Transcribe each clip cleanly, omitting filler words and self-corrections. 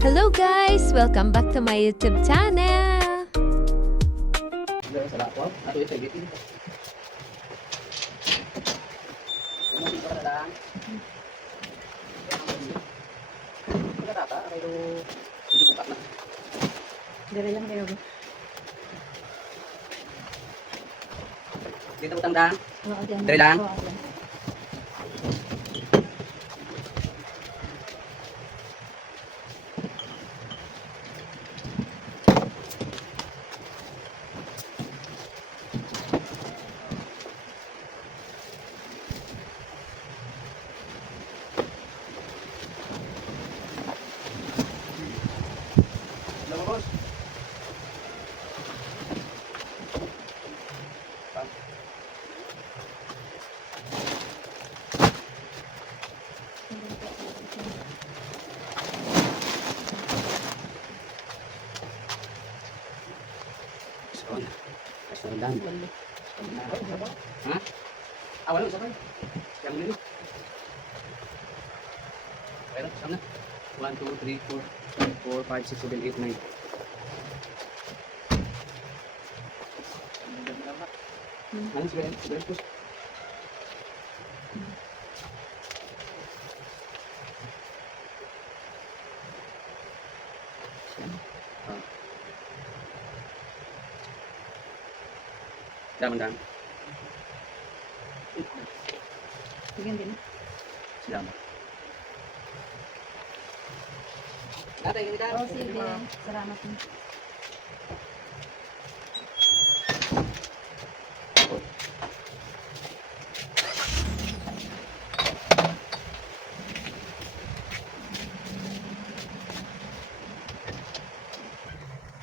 Hello guys! Welcome back to my YouTube channel! Dire lang kayo. Dito utang daan. Oo, diyan. Dire lang. Oo, diyan. Dan. Ha? Ah, wala, isa pa. Yang dulu. Pero, sana. 1, 2, 3, 4, 5, 6, 7, 8, 9. Ano sila yan? Sila yan. Daman. Bigyan din. Daman. Datay, kita. Oh, sige. Salamat.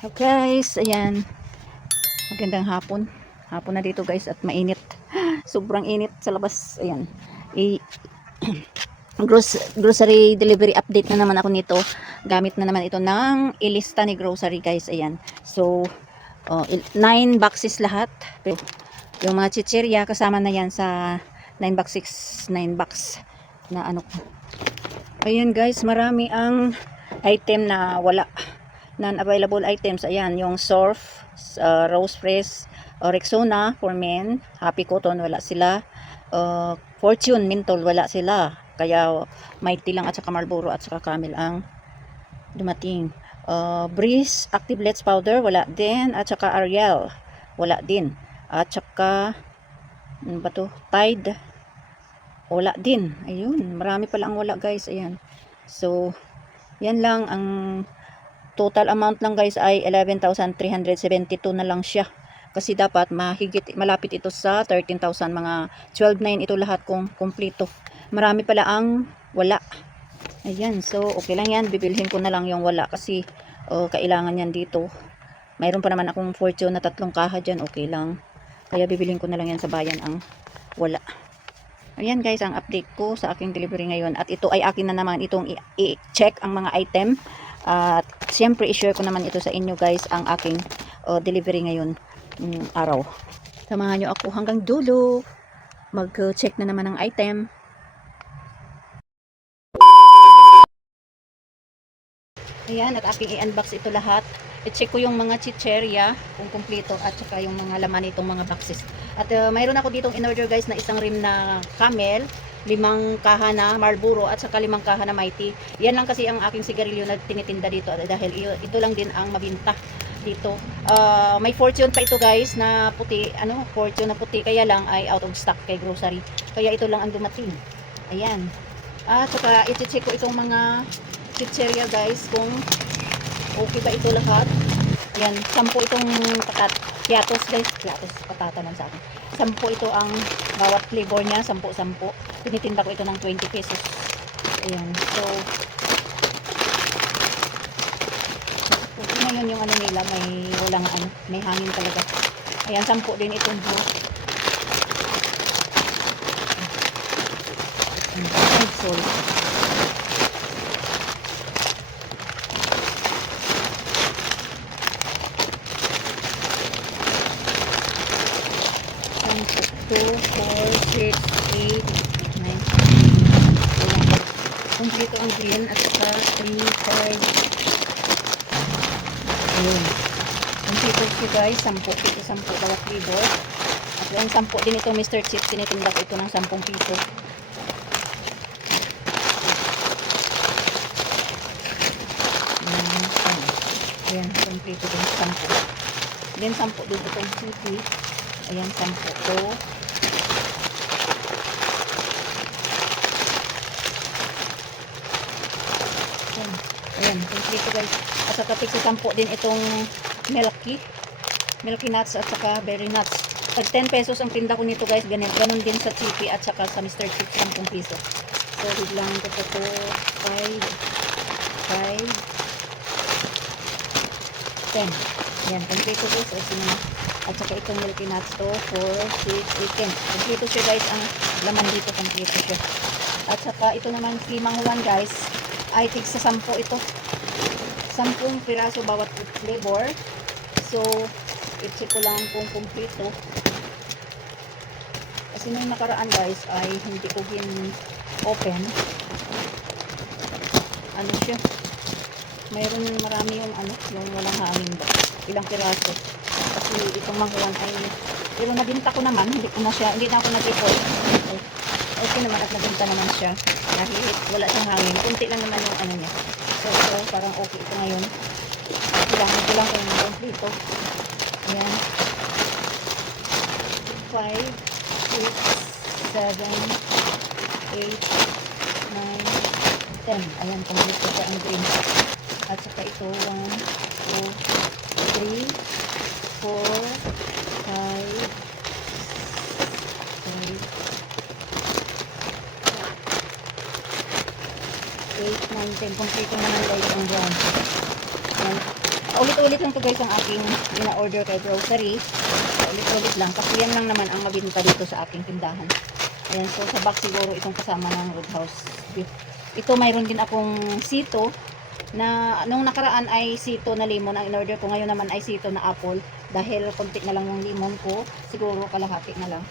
Okay guys, ayan. Magandang hapon. Hapon na dito guys at mainit. Sobrang init sa labas. Ayan. Grocery delivery update na naman ako nito. Gamit na naman ito ng ilista ni grocery guys. Ayan. So, 9 boxes lahat. Pero, yung mga chichirya kasama na yan sa 9 box na ano. Ayan guys, marami ang item na wala. Non-available items. Ayan, yung Surf, Rose Fresh, Rexona for men, Happy Cotton wala sila, Fortune Menthol wala sila, kaya Mighty lang at saka Marlboro at saka Camel ang dumating. Breeze Active Let's Powder wala din, at saka Ariel wala din, at saka ano ba to? Tide wala din. Ayun, marami pala ang wala guys. Ayan, so yan lang ang total amount lang guys ay 11,372 na lang siya. Kasi dapat malapit ito sa 13,000, mga 12,900 ito lahat kung kumpleto. Marami pala ang wala. Ayan, so okay lang yan. Bibilhin ko na lang yung wala kasi kailangan yan dito. Mayroon pa naman akong Fortune na 3 kaha dyan. Okay lang. Kaya bibilhin ko na lang yan sa bayan ang wala. Ayan guys, ang update ko sa aking delivery ngayon. At ito ay akin na naman itong i-check ang mga item. At siyempre i-share ko naman ito sa inyo guys ang aking delivery ngayon araw. Samahan nyo ako hanggang dulo. Mag-check na naman ng item. Ayan, at aking i-unbox ito lahat. I-check ko yung mga chicherya kung kumpleto at saka yung mga laman nitong mga boxes. At mayroon ako ditong in-order guys na isang rim na Camel, 5 kaha na Marlboro at saka 5 kaha na Mighty. Yan lang kasi ang aking sigarilyo na tinitinda dito dahil ito lang din ang mabinta dito. May Fortune pa ito guys na puti, Fortune na puti, kaya lang ay out of stock kay grocery. Kaya ito lang ang dumating. Ayan. At saka i-check ko itong mga chicherya guys kung okay ba ito lahat. Ayan, 10 itong piatos guys. Piatos, patata lang sa akin. 10 ito ang bawat flavor niya, 10. Tinitinda ko ito ng 20 pesos. Ayan, so okay na yun yung ano nila, may walang may hangin talaga. Ayan, 10 din itong blue. Sorry. Kompleto ang green at saka 3 card. Ayun. Kompleto siya guys. 10. Ito 10 bawat flavor. At yung 10 din ito Mr. Chips. Tinitinda ko ito ng 10 piso. Ayan. Kompleto din 10. Then 10 din itong cookie. Ayan 10 ito. Ayan, kompleto guys. At saka tigsa 10 din itong Milky Nuts at saka Berry Nuts. Pag 10 pesos ang tinda ko nito guys, ganun din sa Chippy at saka sa Mr. Chips 10 piso. So, biglang ito 5, 10. Ayan, kompleto guys. At saka itong Milky Nuts to 4, 6, 8, 10. Kompleto siya guys. Ang laman dito, kompleto siya. At saka ito naman si Manghuan guys. Ay tig sa 10 ito. 10 piraso bawat flavor. So, i-check ko lang kung kompleto. Kasi nung nakaraan guys ay hindi ko open. Ano siya? Mayroon marami yung yung walang hangin ba? Ilang piraso. Kasi itong Manghuan ay pero nabinta ko naman, hindi na ako nag-report. Okay naman at nabinta naman siya. Kahit wala siyang hangin. Kunti lang naman yung niya. So, parang okay ito ngayon. Ito lang kung kompleto. Ayan. 5, 6, 7, 8, 9, 10. Ayan, kompleto siya ang green. At saka ito, 1, 2, 3, 4, 5, 8, 9, 10. Kompleto naman guys ang brown. Ulit-ulit lang to guys ang aking ina-order kay grocery. Ulit-ulit lang. Kasi yan lang naman ang mabinta dito sa aking tindahan. Ayan. So sa box siguro itong kasama ng Roadhouse beef. Ito mayroon din akong sito na nung nakaraan ay sito na lemon ang in-order ko. Ngayon naman ay sito na apple. Dahil konti na lang yung lemon ko. Siguro kalahati na lang.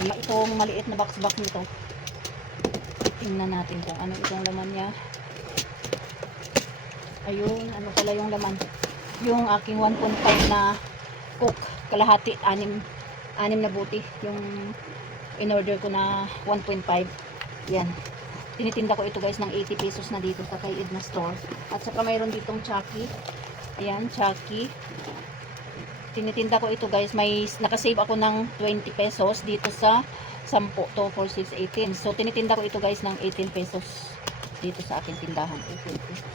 Ayan, itong maliit na box nito. Tingnan natin kung ano itong laman niya. Ayun, ano pala yung laman. Yung aking 1.5 na cook, kalahati, 6 na buti. Yung in-order ko na 1.5. Yan. Tinitinda ko ito guys ng 80 pesos na dito sa kay Edna Store. At saka mayroon ditong Chucky. Ayan, Chucky. Tinitinda ko ito guys. May nakasave ako ng 20 pesos dito sa 10 to 4, 6, 18. So, tinitinda ko ito guys ng 18 pesos dito sa aking tindahan. 18 pesos.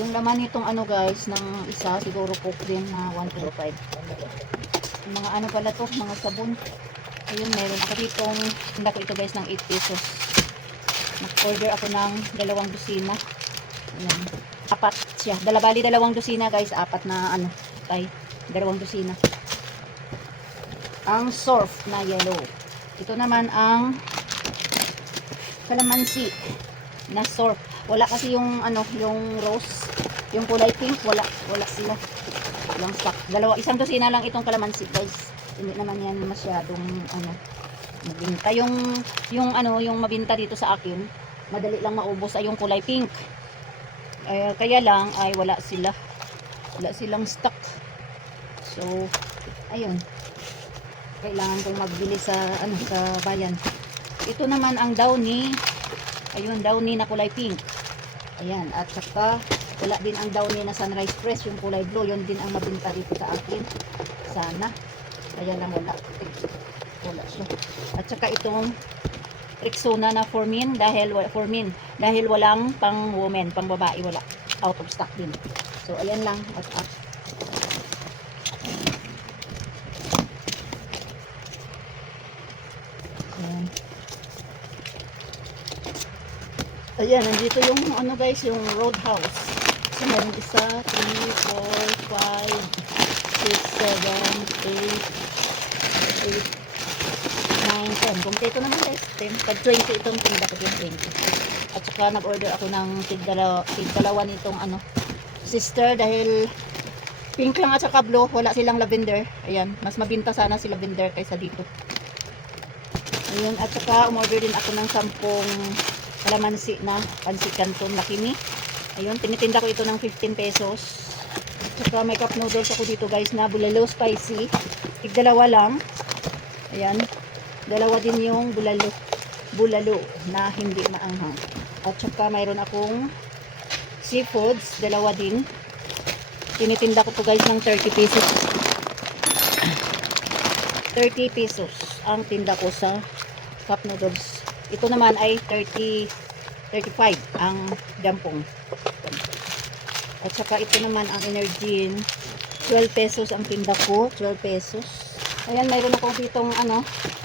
Yung laman nitong guys, ng isa, siguro cook din na 1.5. Yung mga pala to, mga sabon. Ayun, meron ako ditong, tinda ko ito guys ng 8 pesos. Nag-order ako ng 2 dosina. Ayan. 4 siya. Bali 2 dosina guys, 4 na 2 dosina. Ang surf na yellow. Ito naman ang calamansi na surf. Wala kasi yung yung rose, yung kulay pink, wala sila. Walang stock. 1 dosina lang itong calamansi guys. Hindi naman yan masyadong mabinta. Yung mabinta dito sa akin, madali lang maubos ay yung kulay pink. Kaya lang ay wala silang stock. So, ayun. Kailangan kong magbili sa sa bayan. Ito naman ang downy. Ayun, downy na kulay pink. Ayan, at saka wala din ang downy na sunrise press, yung kulay blue, yun din ang mabinta dito sa akin. Sana. Kaya lang wala siya. At saka itong Rexona na Formin dahil walang pang women, pang babae wala. Out of stock din. So ayan lang. At ayan, nandito yung guys, yung Roadhouse. So meron isa, 3, 4, 5, 6, 7, 8, 9, 10. Kompleto naman guys, 10. Pag 20 itong tinda ko yung 20. At saka nag-order ako ng tig-dalawa nitong sister dahil pink lang at saka blue, wala silang lavender. Ayan, mas mabinta sana si lavender kaysa dito. Ayun, at saka umorder din ako ng 10 kalamansi na pansit canton na kimi. Ayun, tinitinda ko ito ng 15 pesos. Tsaka may cup noodles ako dito guys na bulalo spicy. Tig-dalawa lang. Ayan. Dalawa din yung bulalo na hindi maanghang. At saka mayroon akong seafoods. Dalawa din. Tinitinda ko to guys ng 30 pesos. 30 pesos ang tinda ko sa cup noodles. Ito naman ay 35 ang jampong. At saka ito naman ang Energin. 12 pesos ang tinda ko. 12 pesos. Ayan, mayroon ako ditong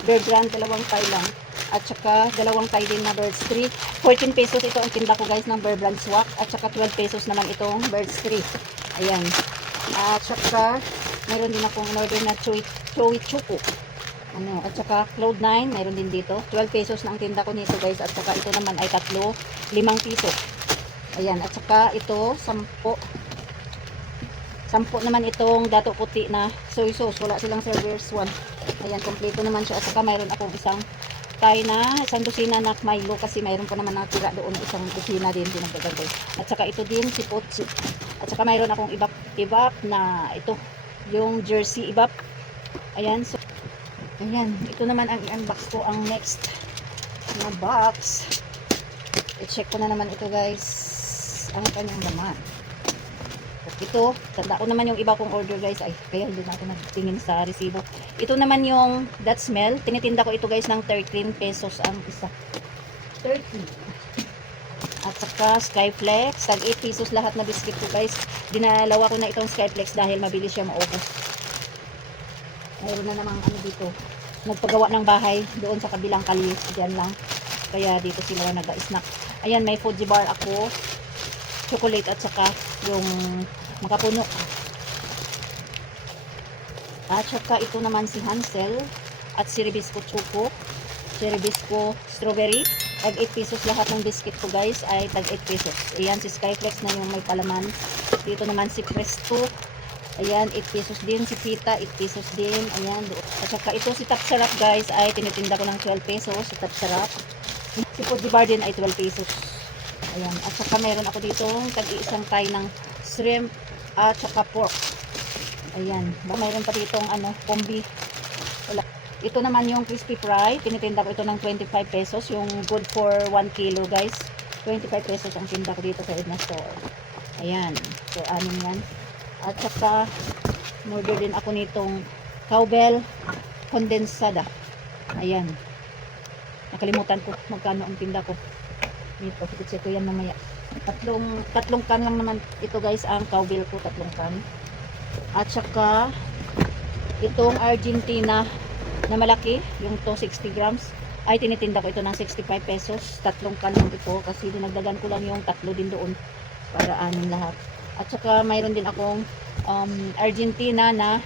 Bear Brand, dalawang tie lang. At saka dalawang tie din na Birds 3. 14 pesos ito ang tinda ko guys ng Bear Brand Swak. At saka 12 pesos naman itong Birds 3. Ayan. At saka mayroon din akong order na Chewy Choco. At saka Cloud9, mayroon din dito. 12 pesos na ang tinda ko nito guys. At saka ito naman ay 5 piso. Ayan, at saka ito 10 naman itong dato puti na soy sauce. Wala silang servers 1. Ayan, kompleto naman siya. At saka mayroon akong isang dosina na Milo kasi mayroon pa naman natira doon isang dosina din pinagdagdag. At saka ito din si Potsi. At saka mayroon akong ibap na ito yung jersey ibap. Ayan, so ayan, ito naman ang i-unbox ko, ang next na box. I-check ko na naman ito guys ang kanyang laman. Ito, tanda ko naman yung iba kong order guys. Ay, kaya hindi na ako nagtingin sa resibo. Ito naman yung That Smell. Tinitinda ko ito guys ng 13 pesos ang isa. 13. At saka Skyflex. Tag 8 pesos lahat na biscuit ko guys. Dinalawa ko na itong Skyflex dahil mabilis siya maubos. Mayroon na namang dito. Nagpagawa ng bahay doon sa kabilang kalye. Diyan lang. Kaya dito sila nag-snack. Ayan, may Fuji bar ako. Chocolate at saka yung makapuno. At saka ito naman si Hansel at si Ribisco Choco, si Ribisco Strawberry. Tag 8 pesos lahat ng biscuit ko guys ay tag 8 pesos. Ayan si Skyflex na yung may palaman. Dito naman si Presto. Ayan, 8 pesos din. Si Pita, 8 pesos din. Ayan. At saka ito si Top Sarap guys ay tinitinda ko ng 12 pesos. Si Top Sarap. Si Fuji bar din ay 12 pesos. Ayan. At saka meron ako dito tag-iisang tie ng shrimp at saka pork. Ayan. Mayroon pa ditong kombi. Wala. Ito naman yung crispy fry. Tinitinda ko ito ng 25 pesos. Yung good for 1 kilo guys. 25 pesos ang tinda ko dito sa Edna Store. Ayan. So, anin yan. At saka order din ako nitong cowbell condensada. Ayan. Nakalimutan ko magkano ang tinda ko. Dito, i-check ko yan mamaya. Tatlong can lang naman ito guys ang cowbell ko, 3 can. At saka itong Argentina na malaki, yung 260 grams ay tinitinda ko ito ng 65 pesos. 3 can lang ito kasi dinagdagan ko lang yung 3 din doon para 6 lahat. At saka mayroon din akong Argentina na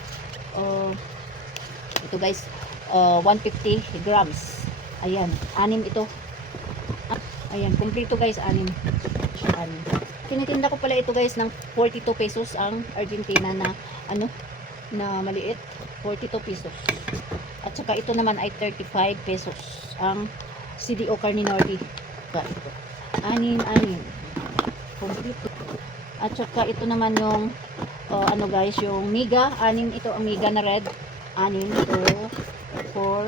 ito guys 150 grams. Ayan, 6 ito. Ayan, kompleto guys, 6. Tinitinda ko pala ito guys ng 42 pesos ang Argentina na na maliit, 42 pesos. At saka ito naman ay 35 pesos ang CDO Carne Norte. 6. Kompleto. At saka ito naman yung guys, yung Miga, 6 ito ang Miga na red. 6 ito, 4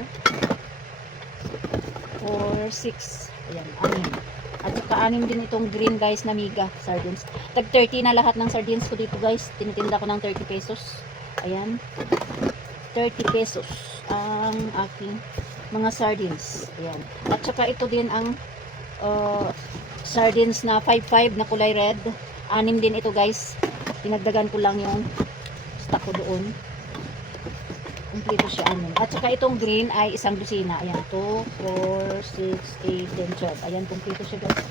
6. Ayan, 6. At saka 6 din itong green guys na Miga sardines. Tag 30 na lahat ng sardines ko dito guys. Tinitinda ko ng 30 pesos. Ayan. 30 pesos ang aking mga sardines. Ayan. At saka ito din ang sardines na 5-5 na kulay red. 6 din ito guys. Tinagdagan ko lang yung stock ko doon. Kompleto siya 6. At saka itong green ay 1 dosina. Ayan, 2, 4, 6, 8, 10, 12. Ayan, kompleto siya guys.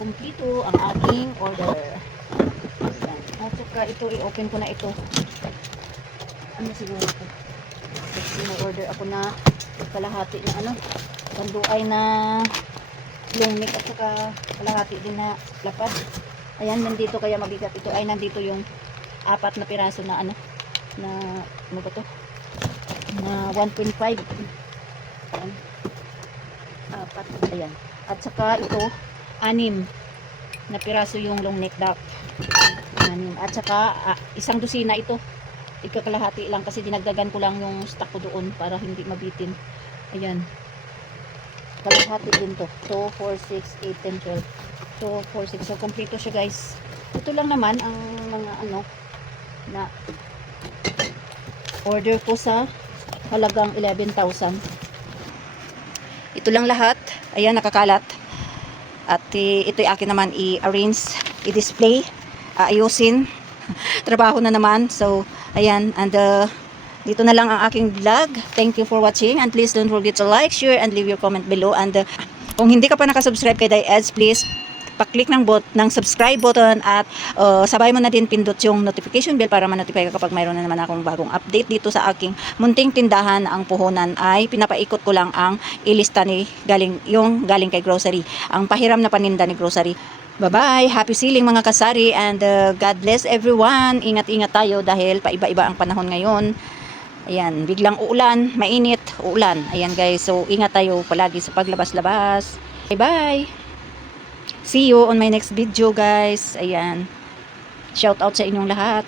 Kompleto ang aking order. Ayan. At saka ito, i-open ko na ito. Ano siguro ito? Kasi may order ako na kalahati na panduay na lumik at saka kalahati din na lapad. Ayan, nandito kaya mabigat ito. Ay, nandito yung 4 na piraso na na ano ba to? Na 1.5. Ayan. 4. Ayan. At saka ito, 6 na piraso yung long neck duck. 6. At saka isang dosina ito. Ikakalahati lang kasi dinagdagan ko lang yung stock ko doon para hindi mabitin. Ayan. Kalahati din to. 2, 4, 6, 8, 10, 12. 2, 4, 6. So, kompleto siya guys. Ito lang naman ang mga na order ko sa halagang 11,000. Ito lang lahat. Ayan, nakakalat. At ito'y akin naman i-arrange, i-display, ayusin. Trabaho na naman. So, ayan. And dito na lang ang aking vlog. Thank you for watching. And please don't forget to like, share, and leave your comment below. And kung hindi ka pa nakasubscribe kay DaiEds, please pa-click ng subscribe button at sabay mo na din pindot yung notification bell para ma-notify ka kapag mayroon na naman akong bagong update dito sa aking munting tindahan. Ang puhunan ay pinapaikot ko lang ang ilista ni galing kay grocery. Ang pahiram na paninda ni grocery. Bye-bye. Happy selling mga kasari and God bless everyone. Ingat-ingat tayo dahil paiba-iba ang panahon ngayon. Ayan, biglang uulan, mainit, uulan. Ayan guys, so ingat tayo palagi sa paglabas-labas. Bye-bye. See you on my next video guys. Ayan. Shout out sa inyong lahat.